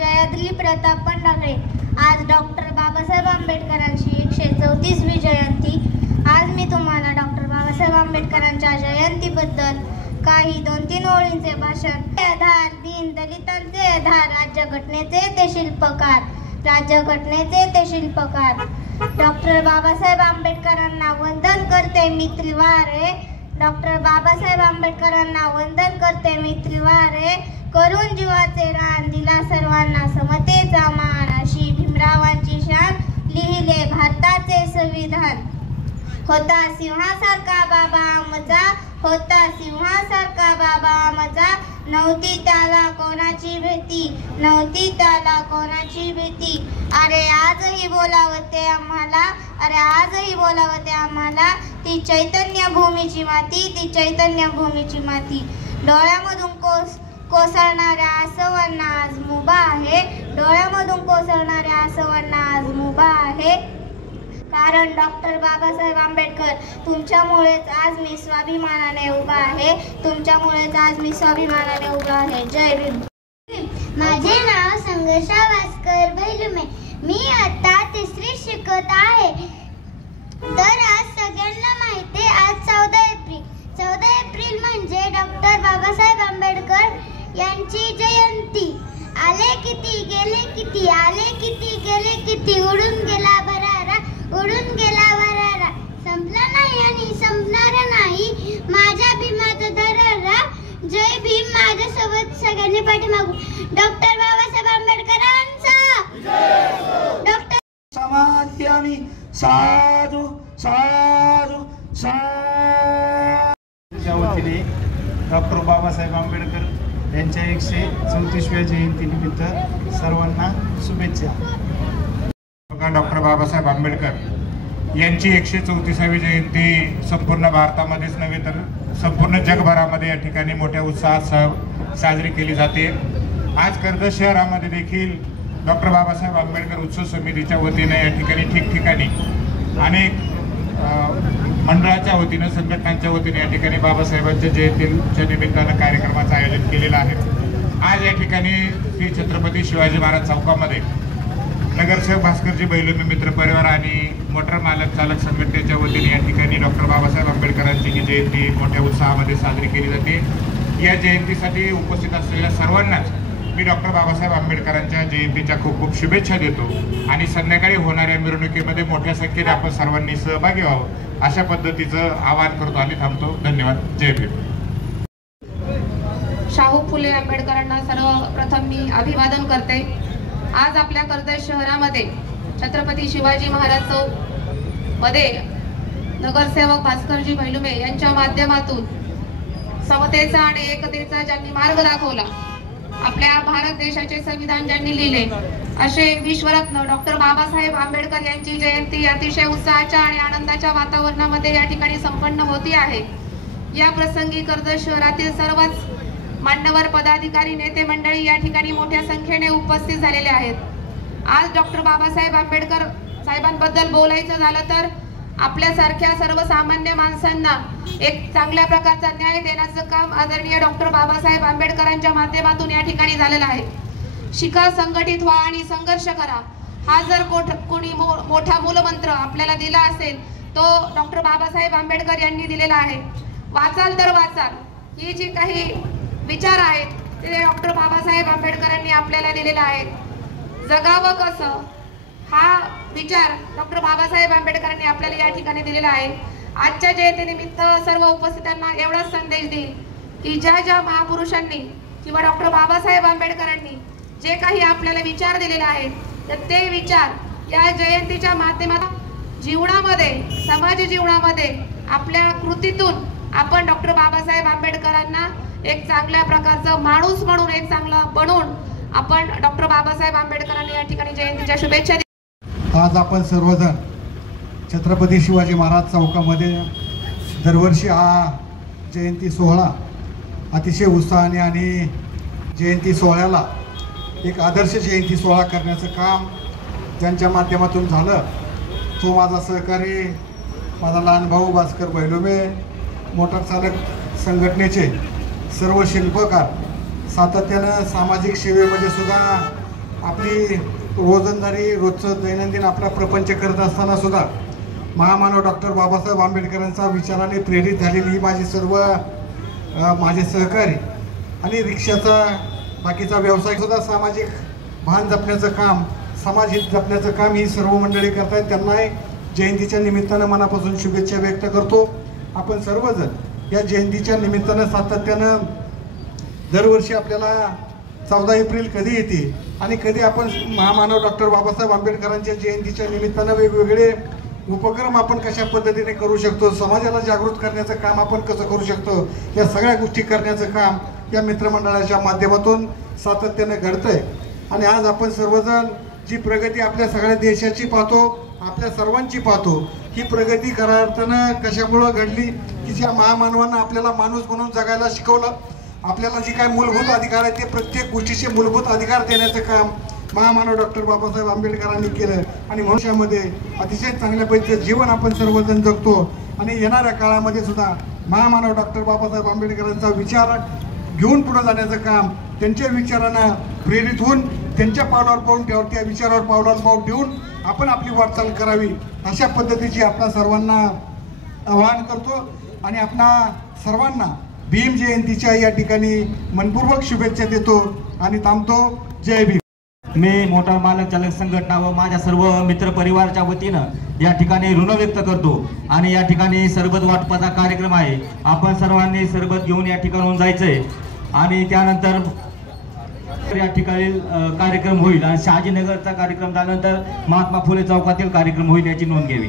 जयाद्री प्रताप पंडागळे। आज डॉक्टर बाबासाहेब आंबेडकरांची 134वी जयंती। आज मी तुम्हाला डॉक्टर बाबासाहेब आंबेडकरांच्या जयंतीबद्दल काही 2-3 ओळींचे भाषण। आधार दीन दलितांचे आधार, राज्यघटनेचे ते शिल्पकार, राज्यघटनेचे ते शिल्पकार। डॉक्टर बाबासाहेब आंबेडकरांना वंदन करते मी त्रिवारे, डॉक्टर बाबासाहेब आंबेडकरांना वंदन करते मी त्रिवारे। करून जीवाचे रान दिला सर्वांना समतेचा मान, अशी भीमरावांची शान लिहिले भारताचे संविधान। होता सिंहासारखा बाबा आमचा, होता सिंहासारखा बाबा आमचा, नव्हती त्याला कोणाची भीती, नव्हती त्याला कोणाची भीती। अरे आजही बोलावते आम्हाला, अरे आजही बोलावते आम्हाला, ती चैतन्य भूमीची माती, ती चैतन्य भूमीची माती। डोळ्यामधून कोसळणाऱ्या आसवांना आज मुभा आहे, डोळ्यामधून कोसळणाऱ्या आसवांना आज मुभा आहे। कारण डॉक्टर बाबासाहेब आंबेडकर तुमच्यामुळेच आज मी स्वाभिमानाने उभा आहे, तुमच्यामुळेच आज मी स्वाभिमानाने उभा आहे। जय भीम। माझे नाव संघर्षा भास्कर बैलुमे, मी आता 3री शिकत आहे। तर आज सगळ्यांना माहिती आहे, आज 14 एप्रिल म्हणजे डॉक्टर बाबासाहेब आंबेडकर यांची जयंती। आले किती गेले किती, आले किती गेले किती, उडून गेला भरारा, उडून गेला भरारा, संपला नाही आणि संपणार नाही माझ्या भीमाचा दरारा। जय भीम। माझ्यासोबत सगळ्यांनी पाठीमागू डॉक्टर बाबासाहेब आंबेडकरांचा। डॉक्टर समाध्यामी साधू साधू साधू वतीने डॉक्टर बाबासाहेब आंबेडकर यांच्या 134व्या जयंतीनिमित्त सर्वांना शुभेच्छा। डॉक्टर बाबासाहेब आंबेडकर यांची 134वी जयंती संपूर्ण भारतामध्येच नव्हे तर संपूर्ण जगभरामध्ये या ठिकाणी मोठ्या उत्साहात साजरी केली जाते। आज कर्जत शहरामध्ये देखील डॉक्टर बाबासाहेब आंबेडकर उत्सव समितीच्या वतीने या ठिकाणी ठिकठिकाणी अनेक मंडळाच्या वतीनं, संघटनांच्या वतीने या ठिकाणी बाबासाहेबांच्या जयंतीच्या निमित्तानं कार्यक्रमाचं आयोजन केलेलं आहे। आज या ठिकाणी श्री छत्रपती शिवाजी महाराज चौकामध्ये नगरसेवक भास्करजी बैलुमे मित्र परिवार आणि मोटार मालक चालक संघटनेच्या वतीने या ठिकाणी डॉक्टर बाबासाहेब आंबेडकरांची ही जयंती मोठ्या उत्साहामध्ये साजरी केली जाते। या जयंतीसाठी उपस्थित असलेल्या सर्वांनाच मी डॉक्टर बाबासाहेब आंबेडकरांच्या जयंतीच्या खूप खूप शुभेच्छा देतो आणि संध्याकाळी होणाऱ्या मिरवणुकीमध्ये मोठ्या संख्येने आपण सर्वांनी सहभागी व्हावं अशा पद्धतीचं आवाहन करतो आणि थांबतो। धन्यवाद। जय भीम। शाहू फुले आंबेडकरांना सर्वप्रथम मी अभिवादन करते। आज आपल्या कर्जत शहरामध्ये छत्रपती शिवाजी महाराज चौक मध्ये नगरसेवक भास्करजी बैलुमे यांच्या माध्यमातून समतेचा आणि एकतेचा ज्यांनी मार्ग दाखवला, आपल्या भारत देशाचे संविधान ज्यांनी लिहिले, असे विश्वरत्न डॉक्टर बाबासाहेब आंबेडकर यांची जयंती अतिशय उत्साहाच्या आणि आनंदाच्या वातावरणामध्ये या ठिकाणी संपन्न होती आहे। या प्रसंगी कर्जत शहरातील सर्वच मान्यवर पदाधिकारी, नेते मंडळी या ठिकाणी मोठ्या संख्येने उपस्थित झालेले आहेत। आज डॉक्टर बाबासाहेब आंबेडकर साहेबांबद्दल बोलायचं झालं तर आपल्यासारख्या सर्वसामान्य माणसांना एक चांगल्या प्रकारचा न्याय देण्याचं काम आदरणीय डॉक्टर बाबासाहेब आंबेडकरांच्या माध्यमातून या ठिकाणी झालेलं आहे। शिका, संघटित व्हा आणि संघर्ष करा, हा जर कोणी मोठा मूलमंत्र आपल्याला दिला असेल तो डॉक्टर बाबासाहेब आंबेडकर यांनी दिलेला आहे। वाचाल तर वाचाल, ही जी काही विचार आहेत ते डॉक्टर बाबासाहेब आंबेडकरांनी आपल्याला दिलेला आहे। जगावं कसं हा विचार डॉक्टर बाबासाहेब आंबेडकरांनी आपल्याला या ठिकाणी दिलेला आहे। आजच्या जयंतीनिमित्त सर्व उपस्थितांना एवढाच संदेश देईल की ज्या महापुरुषांनी किंवा डॉक्टर बाबासाहेब आंबेडकरांनी जे काही आपल्याला विचार दिलेले आहेत, तर ते विचार या जयंतीच्या माध्यमातून जीवनामध्ये, समाज जीवनामध्ये आपल्या कृतीतून आपण डॉक्टर बाबासाहेब आंबेडकरांना एक चांगल्या प्रकारचं माणूस म्हणून, एक चांगला बनवून आपण डॉक्टर बाबासाहेब आंबेडकरांना या ठिकाणी जयंतीच्या शुभेच्छा। आज आपण सर्वजण छत्रपती शिवाजी महाराज चौकामध्ये दरवर्षी हा जयंती सोहळा अतिशय उत्साहाने आणि जयंती सोहळ्याला एक आदर्श जयंती सोहळा करण्याचं काम ज्यांच्या माध्यमातून झालं तो माझा सहकारी, माझा लहान भाऊ भास्कर बैलुमे, मोटार चालक संघटनेचे सर्व शिल्पकार, सातत्यानं सामाजिक सेवेमध्ये सुद्धा आपली रोजंदारी रोजचं दैनंदिन आपला प्रपंच करत असताना सुद्धा महामानव डॉक्टर बाबासाहेब आंबेडकरांचा विचाराने प्रेरित झालेली ही माझी सर्व माझे सहकारी आणि रिक्षाचा बाकीचा व्यवसाय सुद्धा सामाजिक भान जपण्याचं काम, समाजहित जपण्याचं काम ही सर्व मंडळी करतायत. त्यांनाही जयंतीच्या निमित्तानं मनापासून शुभेच्छा व्यक्त करतो. आपण सर्वजण या जयंतीच्या निमित्तानं सातत्यानं दरवर्षी आपल्याला 14 एप्रिल कधी येते आणि कधी आपण महामानव डॉक्टर बाबासाहेब आंबेडकरांच्या जयंतीच्या निमित्तानं वेगवेगळे उपक्रम आपण कशा पद्धतीने करू शकतो, समाजाला जागृत करण्याचं काम आपण कसं करू शकतो, या सगळ्या गोष्टी करण्याचं काम या मित्रमंडळाच्या माध्यमातून सातत्याने घडतंय. आणि आज आपण सर्वजण जी प्रगती आपल्या सगळ्या देशाची पाहतो, आपल्या सर्वांची पाहतो, ही प्रगती खऱ्या अर्थानं कशामुळं घडली की ज्या महामानवांना आपल्याला माणूस म्हणून जगायला शिकवलं, आपल्याला जी काय मूलभूत अधिकार आहे ते प्रत्येक गोष्टीचे मूलभूत अधिकार देण्याचं काम महामानव डॉक्टर बाबासाहेब आंबेडकरांनी केलं. आणि मनुष्यामध्ये अतिशय चांगल्या पद्धतीचं जीवन आपण सर्वजण जगतो. आणि येणाऱ्या काळामध्ये सुद्धा महामानव डॉक्टर बाबासाहेब आंबेडकरांचा विचार घेऊन पुढे जाण्याचं काम, त्यांच्या विचारांना प्रेरित होऊन त्यांच्या पावलावर पाऊल ठेवून त्या विचारावर पावलावर पाऊल ठेवून आपण आपली वाटचाल करावी, अशा पद्धतीची आपल्या सर्वांना आवाहन करतो. आणि आपणा सर्वांना भीम जयंतीच्या या ठिकाणी मनपूर्वक शुभेच्छा देतो आणि थांबतो. जय भीम. मी मोटार मालक चालक संघटना व माझ्या सर्व मित्र परिवाराच्या वतीनं या ठिकाणी ऋण व्यक्त करतो. आणि या ठिकाणी सरबत वाटपाचा कार्यक्रम आहे. आपण सर्वांनी सरबत घेऊन या ठिकाणून जायचंय आणि त्यानंतर या ठिकाणी कार्यक्रम होईल. आणि शहाजीनगरचा कार्यक्रम झाल्यानंतर महात्मा फुले चौकातील कार्यक्रम होईल, याची नोंद घ्यावी.